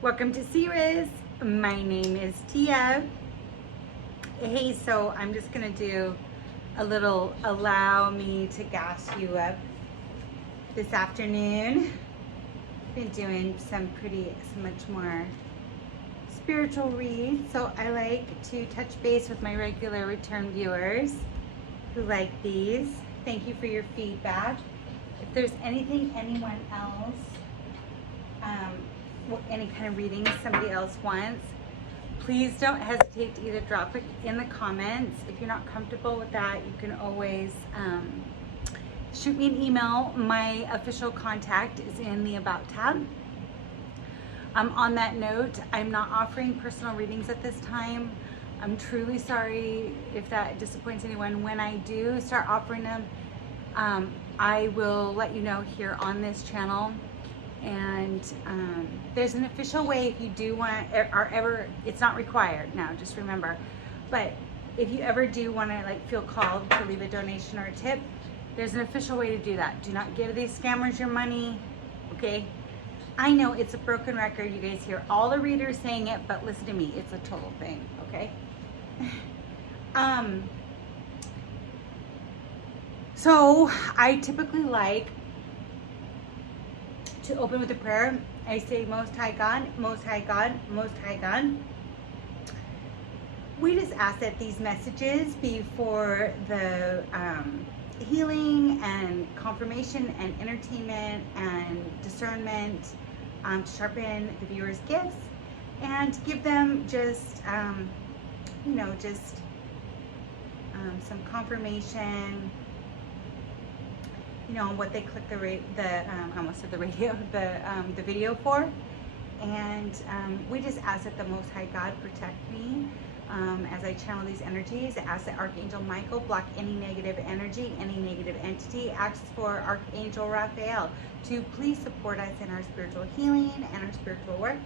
Welcome to Seeress. My name is Tia. Hey, so I'm just gonna do a little allow me to gas you up this afternoon. Been doing some much more spiritual reads, so I like to touch base with my regular return viewers who like these. Thank you for your feedback. If there's anything anyone else any kind of reading somebody else wants, please don't hesitate to either drop it in the comments. If you're not comfortable with that, you can always shoot me an email. My official contact is in the About tab. On that note, I'm not offering personal readings at this time. I'm truly sorry if that disappoints anyone. When I do start offering them, I will let you know here on this channel. And there's an official way if you do want, or ever, it's not required now, just remember, but if you ever do want to feel called to leave a donation or a tip, there's an official way to do that. Do not give these scammers your money, okay? I know it's a broken record. You guys hear all the readers saying it, but listen to me, it's a total thing, okay? So I typically like to open with a prayer. I say, Most High God, Most High God, Most High God. We just ask that these messages be for the healing and confirmation and entertainment and discernment, to sharpen the viewers' gifts and give them just, some confirmation, on what they click the video for. And we just ask that the Most High God protect me as I channel these energies. I ask that Archangel Michael block any negative energy, any negative entity. Asks for Archangel Raphael to please support us in our spiritual healing and our spiritual work.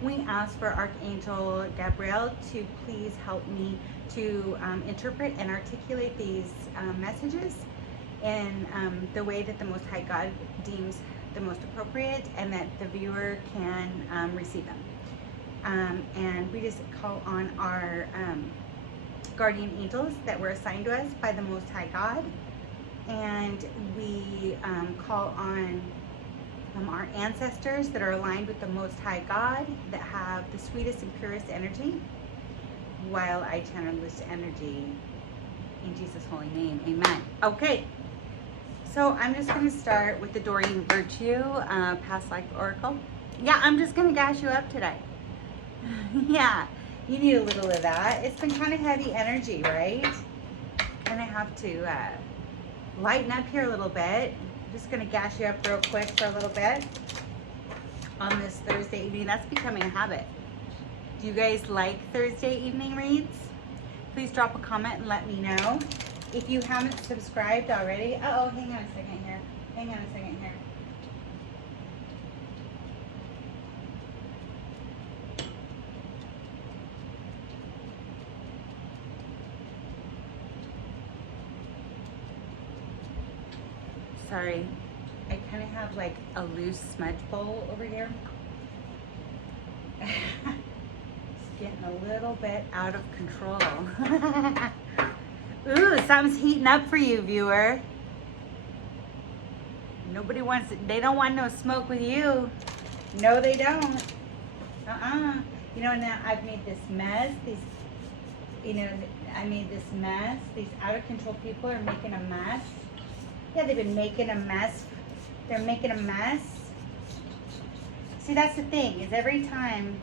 We ask for Archangel Gabriel to please help me to interpret and articulate these messages in the way that the Most High God deems the most appropriate, and that the viewer can receive them. And we just call on our guardian angels that were assigned to us by the Most High God, and we call on our ancestors that are aligned with the Most High God, that have the sweetest and purest energy, while I channel this energy in Jesus' holy name. Amen. Okay. So I'm just going to start with the Doreen Virtue Past Life Oracle. Yeah, I'm just going to gas you up today. Yeah, you need a little of that. It's been kind of heavy energy, right? Kind of have to lighten up here a little bit. I'm just going to gas you up real quick for a little bit on this Thursday evening. That's becoming a habit. Do you guys like Thursday evening reads? Please drop a comment and let me know. If you haven't subscribed already, hang on a second here. Sorry, I kind of have like a loose smudge bowl over here. It's getting a little bit out of control. Ooh, something's heating up for you, viewer. Nobody wants it. They don't want no smoke with you. No, they don't. Now I've made this mess. I made this mess. These out of control people are making a mess. Yeah, they've been making a mess. They're making a mess. See, that's the thing, is every time,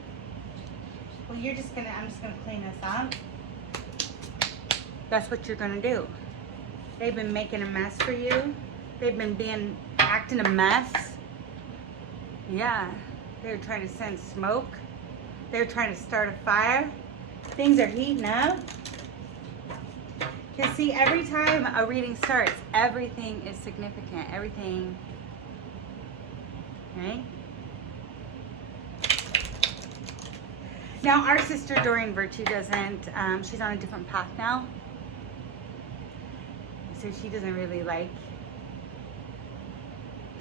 well, I'm just gonna clean this up. That's what you're gonna do. They've been making a mess for you. They've been acting a mess. Yeah, they're trying to send smoke. They're trying to start a fire. Things are heating up. Because see, every time a reading starts, everything is significant. Everything, right? Now, our sister Doreen Virtue doesn't, she's on a different path now. So she doesn't really like,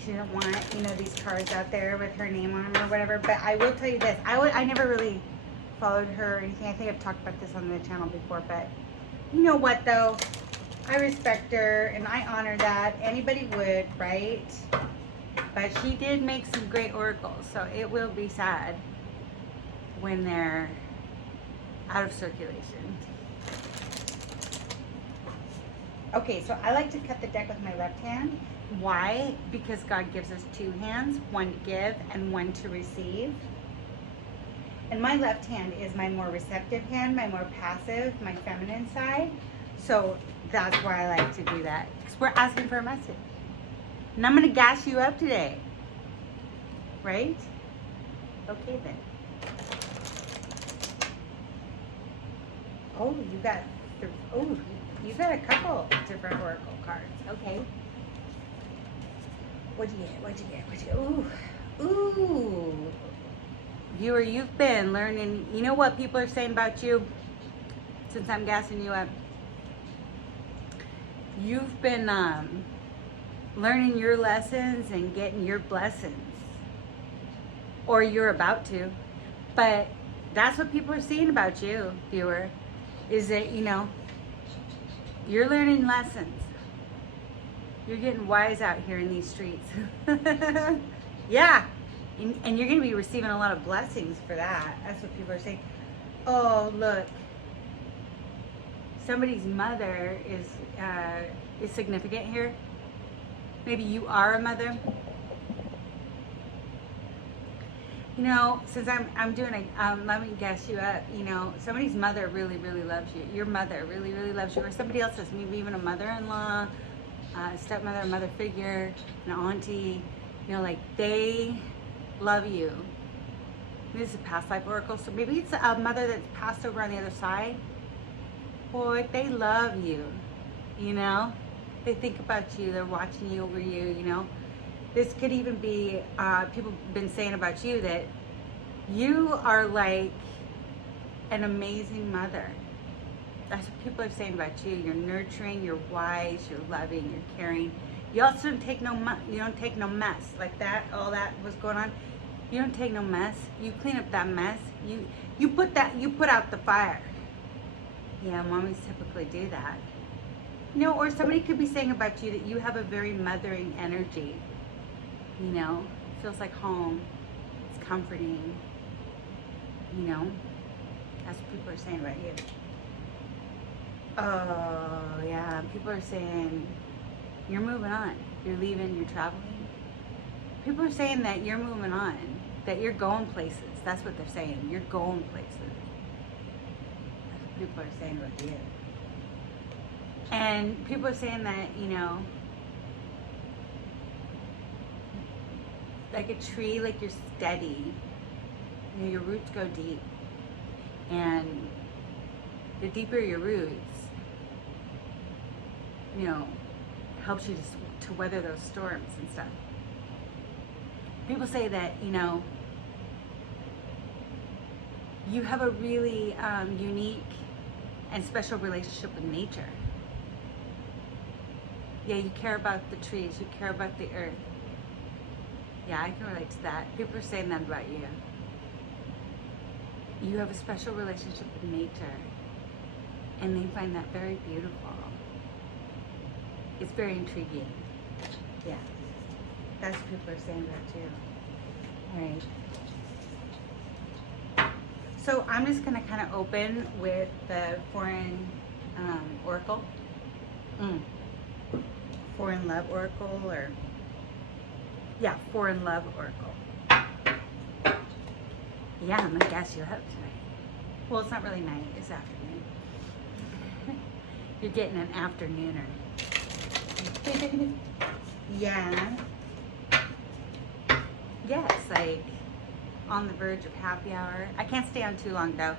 she didn't want, you know, these cards out there with her name on them or whatever. But I will tell you this, I never really followed her or anything. I think I've talked about this on the channel before, but you know what though? I respect her and I honor that. Anybody would, right? But she did make some great oracles, so it will be sad when they're out of circulation. Okay, so I like to cut the deck with my left hand. Why? Because God gives us two hands, one to give and one to receive. And my left hand is my more receptive hand, my more passive, my feminine side. So that's why I like to do that. Because we're asking for a message. And I'm going to gas you up today. Right? Okay then. Oh, you got a couple different oracle cards. Okay. What'd you get? Ooh. Viewer, you've been learning. You know what people are saying about you? Since I'm gassing you up. You've been learning your lessons and getting your blessings. Or you're about to. But that's what people are saying about you, viewer. Is that, you know, you're learning lessons. You're getting wise out here in these streets. Yeah. And you're going to be receiving a lot of blessings for that. That's what people are saying. Oh, look. Somebody's mother is significant here. Maybe you are a mother. You know, since I'm doing let me guess you up, you know, somebody's mother really, really loves you. Your mother really, really loves you. Or somebody else's, maybe even a mother-in-law, a stepmother, a mother figure, an auntie, you know, like they love you. This is a past life oracle, so maybe it's a mother that's passed over on the other side. Boy, they love you, you know? They think about you, they're watching you over you, you know? This could even be, people have been saying about you that you are like an amazing mother. That's what people are saying about you. You're nurturing, you're wise, you're loving, you're caring. You also don't take no mess like that. All that was going on. You don't take no mess. You clean up that mess. You put out the fire. Yeah, mommies typically do that. You know, or somebody could be saying about you that you have a very mothering energy. You know, it feels like home. It's comforting. You know, that's what people are saying about you. Oh, yeah, people are saying you're moving on. You're leaving, you're traveling. People are saying that you're moving on, that you're going places. That's what they're saying. You're going places. That's what people are saying about you. And people are saying that, you know, like a tree, like you're steady. You know, your roots go deep. And the deeper your roots, you know, helps you to weather those storms and stuff. People say that, you know, you have a really unique and special relationship with nature. Yeah, you care about the trees, you care about the earth. Yeah, I can relate to that. People are saying that about you. You have a special relationship with nature, and they find that very beautiful. It's very intriguing. Yeah, that's what people are saying about you. All right. So I'm just gonna kind of open with the foreign oracle. Foreign love oracle, or yeah, foreign love oracle. Yeah, I'm gonna gas you up tonight. Well, it's not really night, it's afternoon. You're getting an afternooner. Yeah. Yes, like on the verge of happy hour. I can't stay on too long though.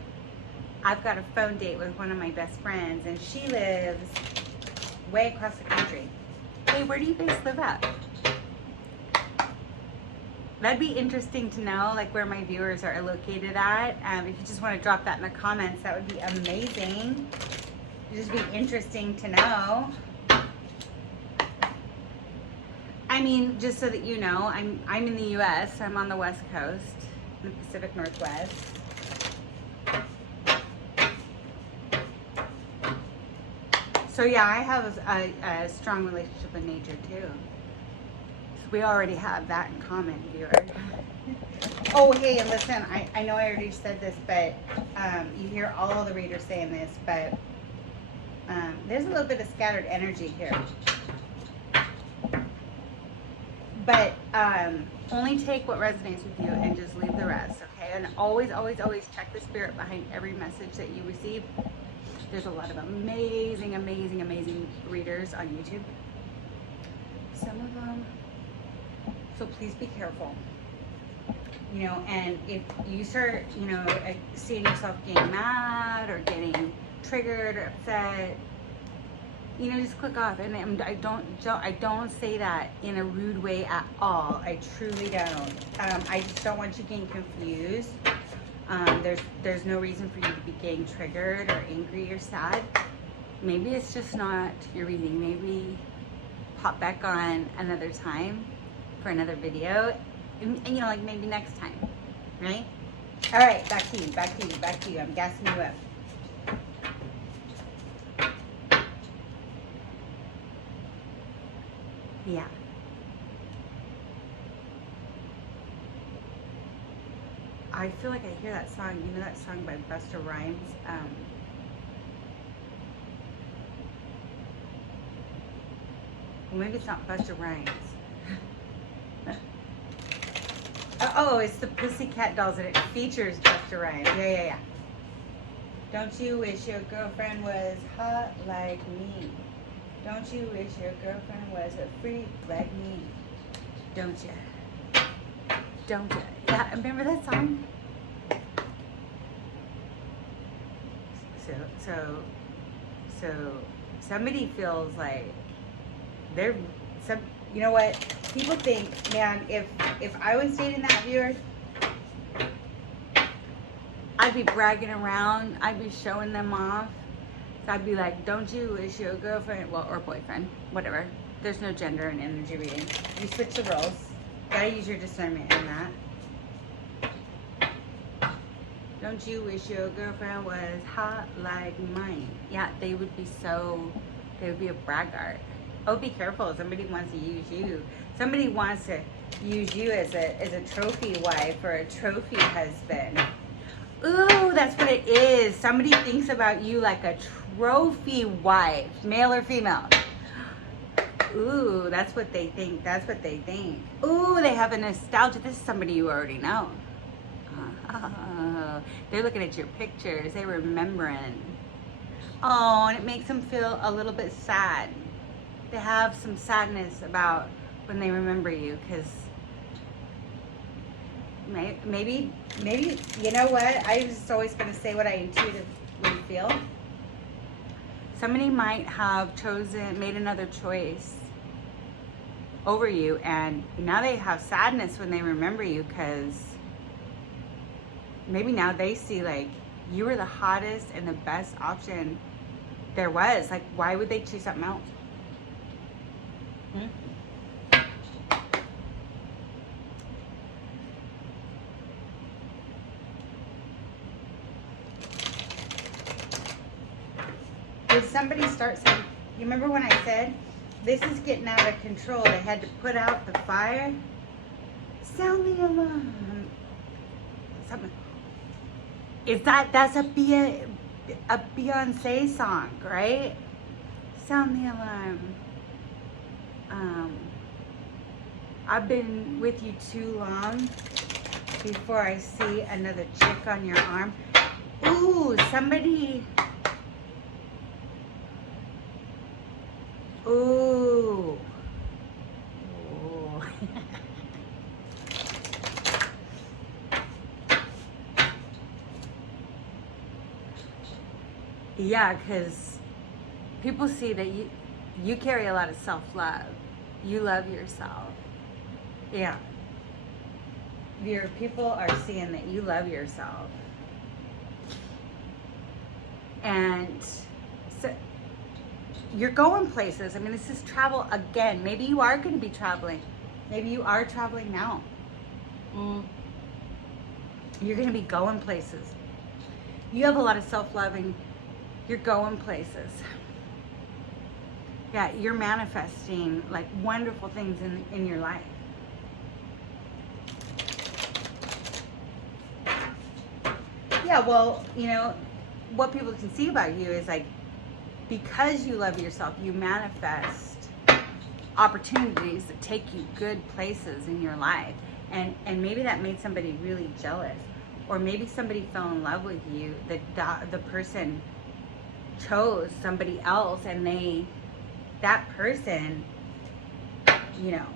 I've got a phone date with one of my best friends, and she lives way across the country. Hey, where do you guys live at? That'd be interesting to know, like where my viewers are located at. If you just want to drop that in the comments, that would be amazing. It'd just be interesting to know. I mean, just so that you know, I'm in the U.S. I'm on the West Coast, in the Pacific Northwest. So yeah, I have a strong relationship with nature too. So we already have that in common, viewer. Oh, hey, and listen, I know I already said this, but you hear all the readers saying this, but there's a little bit of scattered energy here. But only take what resonates with you and just leave the rest, okay? And always, always, always check the spirit behind every message that you receive. There's a lot of amazing, amazing, amazing readers on YouTube. Some of them. So please be careful. You know, and if you start, you know, seeing yourself getting mad or getting triggered or upset, you know, just click off. And I don't say that in a rude way at all. I truly don't. I just don't want you getting confused. There's no reason for you to be getting triggered or angry or sad. Maybe it's just not your reading. Maybe pop back on another time for another video, and you know, like maybe next time, right? All right, back to you, back to you, back to you. I'm gassing you up. Yeah. I feel like I hear that song. You know that song by Busta Rhymes? Well, maybe it's not Busta Rhymes. Oh, it's the Pussycat Dolls, and it features Busta Rhymes. Yeah. Don't you wish your girlfriend was hot like me? Don't you wish your girlfriend was a freak like me? Don't you? Don't you? Yeah, remember that song? So somebody feels like they're some. You know what? People think, man, if I was dating that viewer, I'd be bragging around. I'd be showing them off. So I'd be like, don't you wish your girlfriend, well, or boyfriend, whatever. There's no gender in energy reading. You switch the roles. Gotta use your discernment in that. Don't you wish your girlfriend was hot like mine? Yeah, they would be a braggart. Oh, be careful. Somebody wants to use you. Somebody wants to use you as a trophy wife or a trophy husband. Ooh, that's what it is. Somebody thinks about you like a trophy wife, male or female. Ooh, that's what they think. That's what they think. Ooh, they have a nostalgia. This is somebody you already know. Oh, they're looking at your pictures. They're remembering. Oh, and it makes them feel a little bit sad. They have some sadness about when they remember you, because maybe, you know what? I was just always going to say what I intuitively feel. Somebody might have made another choice over you, and now they have sadness when they remember you, because maybe now they see like you were the hottest and the best option there was. Like, why would they choose something else? Did somebody start saying, you remember when I said, this is getting out of control, they had to put out the fire? Sound the alarm. Something. That's a Beyonce song, right? Sound the alarm. I've been with you too long before I see another chick on your arm. Ooh, somebody. Ooh. Ooh. Yeah, because people see that you carry a lot of self-love. You love yourself. Yeah. Your people are seeing that you love yourself. And so you're going places. I mean, this is travel again. Maybe you are going to be traveling. Maybe you are traveling now. You're going to be going places. You have a lot of self-loving. You're going places. Yeah, you're manifesting like wonderful things in your life. Yeah, well, you know, what people can see about you is like, because you love yourself, you manifest opportunities that take you good places in your life. And maybe that made somebody really jealous. Or maybe somebody fell in love with you, that the person chose somebody else, and that person, you know,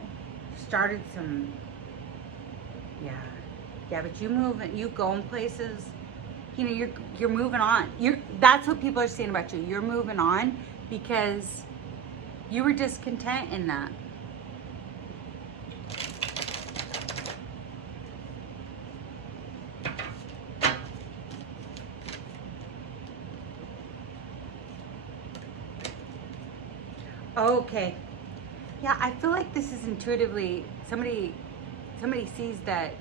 started some, yeah, but you going places. You know, you're moving on. That's what people are saying about you. You're moving on because you were discontent in that. Okay. Yeah, I feel like this is intuitively somebody sees that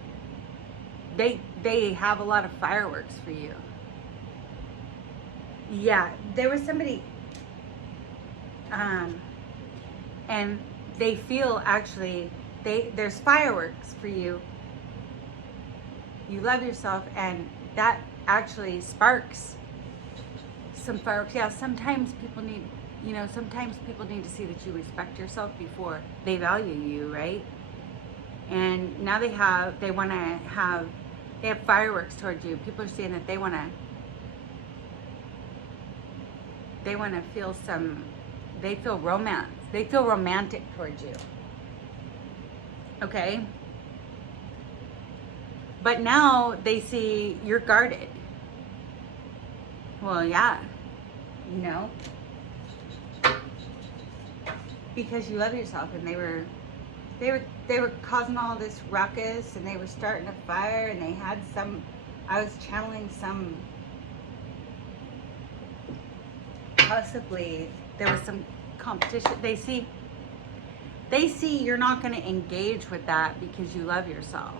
they have a lot of fireworks for you. Yeah, there was somebody, and they feel actually there's fireworks for you. You love yourself, and that actually sparks some fireworks. Yeah, sometimes people need, you know, sometimes people need to see that you respect yourself before they value you, right? And now they have fireworks towards you. People are saying that they want to feel they feel romance. They feel romantic towards you. Okay? But now they see you're guarded. Well, yeah, you know, because you love yourself, and they were causing all this ruckus, and they were starting a fire, and they had I was channeling possibly there was some competition. They see you're not going to engage with that because you love yourself.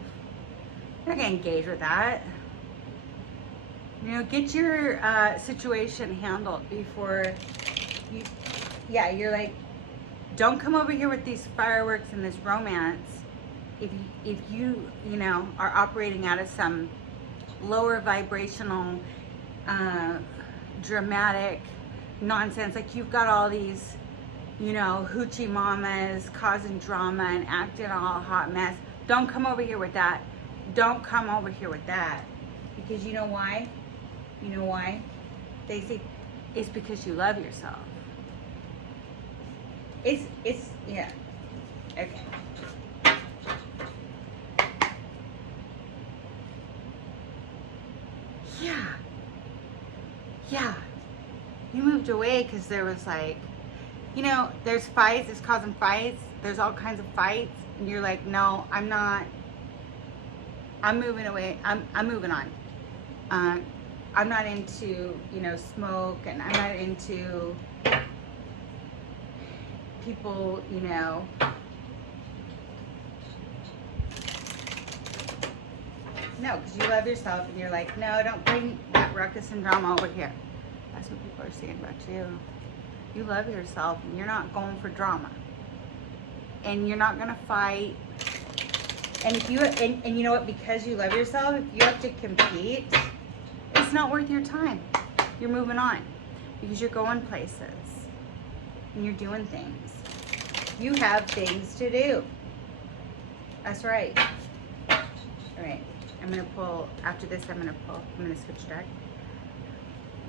You're not going to engage with that. You know, get your situation handled before you, yeah, you're like, don't come over here with these fireworks and this romance if you know, are operating out of some lower vibrational, dramatic nonsense. Like, you've got all these, you know, hoochie mamas causing drama and acting all hot mess. Don't come over here with that. Don't come over here with that. Because you know why? You know why? They say it's because you love yourself. It's yeah. Okay. Yeah. You moved away because there was like, you know, there's fights, it's causing fights. There's all kinds of fights. And you're like, no, I'm not. I'm moving away. I'm moving on. I'm not into, you know, smoke, and I'm not into people, you know. No, because you love yourself, and you're like, no, don't bring that ruckus and drama over here. That's what people are saying about you. You love yourself, and you're not going for drama. And you're not going to fight. And if you, and you know what, because you love yourself, if you have to compete, it's not worth your time. You're moving on because you're going places and you're doing things. You have things to do. That's right. All right. I'm going to pull, after this, I'm going to switch deck.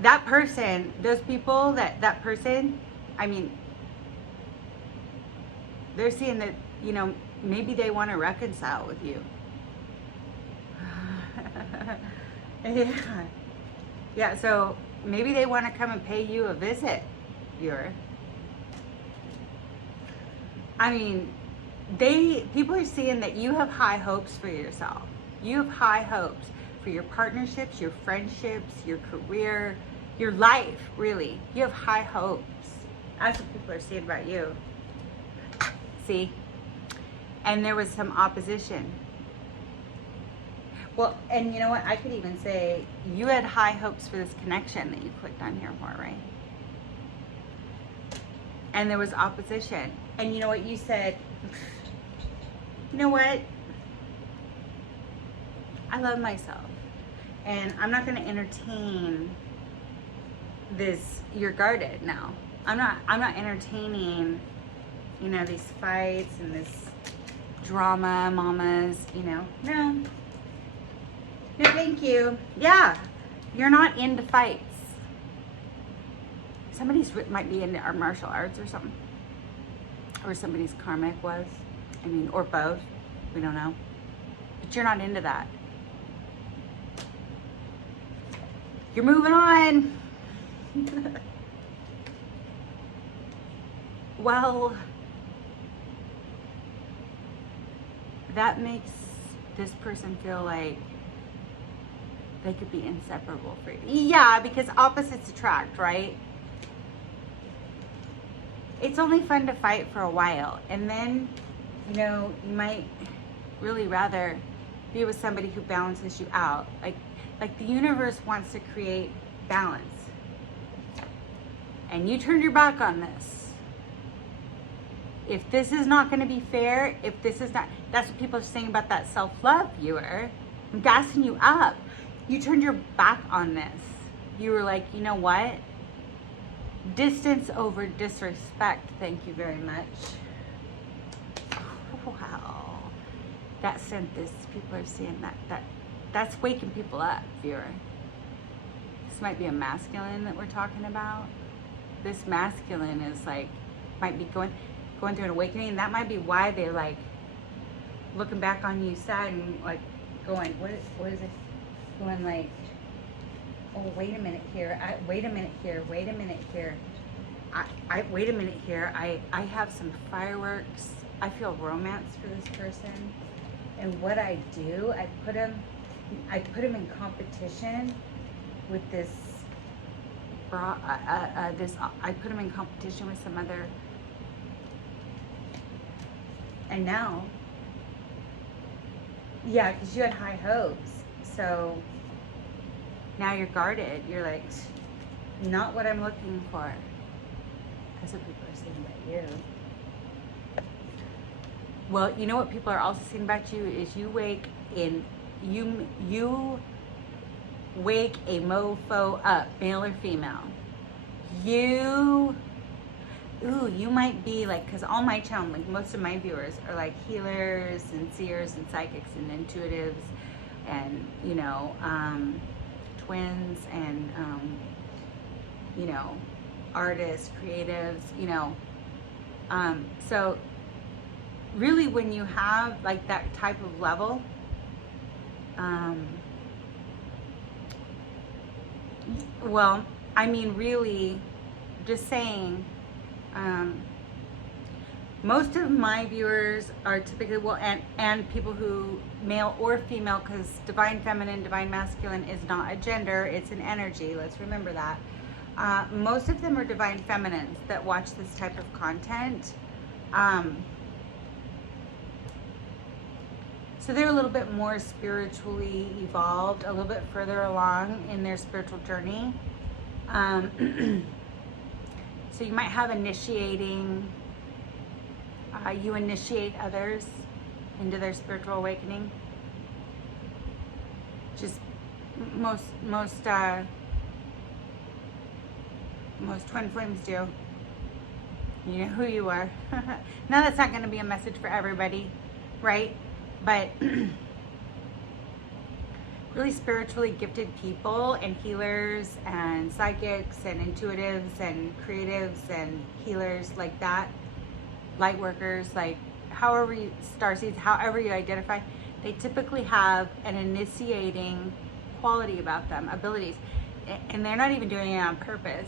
That person, those people, that person, I mean, they're seeing that, you know, maybe they want to reconcile with you. Yeah, so maybe they want to come and pay you a visit, viewer. I mean, people are seeing that you have high hopes for yourself. You have high hopes for your partnerships, your friendships, your career, your life, really. You have high hopes. That's what people are saying about you. See? And there was some opposition. Well, and you know what? I could even say you had high hopes for this connection that you clicked on here for, right? And there was opposition. And you know what? You said, you know what? I love myself. And I'm not going to entertain this. You're guarded now. I'm not entertaining, you know, these fights and this drama, mamas, you know. No. No, thank you. Yeah, you're not into fights. Might be into our martial arts or something. Or somebody's karmic was. I mean, or both. We don't know. But you're not into that. You're moving on. Well, that makes this person feel like they could be inseparable for you. Yeah, because opposites attract, right? It's only fun to fight for a while. And then, you know, you might really rather be with somebody who balances you out. Like the universe wants to create balance. And you turned your back on this. If this is not going to be fair, if this is not, that's what people are saying about that self-love, viewer. I'm gassing you up. You turned your back on this. You were like, you know what? Distance over disrespect. Thank you very much. Wow. That sent this. People are seeing that's waking people up, viewer. This might be a masculine that we're talking about. This masculine is like, might be going through an awakening. That might be why they're like looking back on you sad and like going, what is this? Going like, oh, wait a minute here. Wait a minute here. Wait a minute here. Wait a minute here. I have some fireworks. I feel romance for this person. And what I do, I put him in competition with this. I put him in competition with some other. And now, yeah, because you had high hopes. So now you're guarded. You're like, not what I'm looking for. That's what people are saying about you. Well, you know what people are also saying about you is you wake a mofo up, male or female. You might be like, because all my channel, like most of my viewers are like healers and seers and psychics and intuitives and, you know, twins and, you know, artists, creatives, you know. So really when you have like that type of level, well, I mean, really just saying, most of my viewers are typically, well, and people who, male or female, because divine feminine, divine masculine is not a gender, it's an energy. Let's remember that. Most of them are divine feminines that watch this type of content. So they're a little bit more spiritually evolved, a little bit further along in their spiritual journey. So you might have initiating, you initiate others into their spiritual awakening. Just most twin flames do. You know who you are. Now that's not going to be a message for everybody, right? But really spiritually gifted people and healers and psychics and intuitives and creatives and healers like that, light workers, like however you, starseeds, however you identify, they typically have an initiating quality about them, abilities, and they're not even doing it on purpose.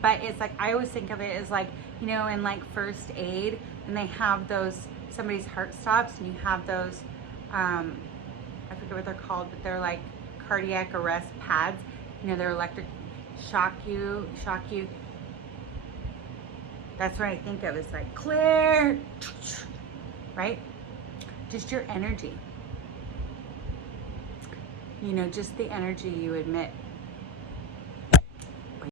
But it's like, I always think of it as like, you know, in like first aid, and they have those, somebody's heart stops, and you have those, I forget what they're called, but they're like cardiac arrest pads. You know, they're electric, shock you. That's what I think of. It's like clear, right? Just your energy. You know, just the energy you emit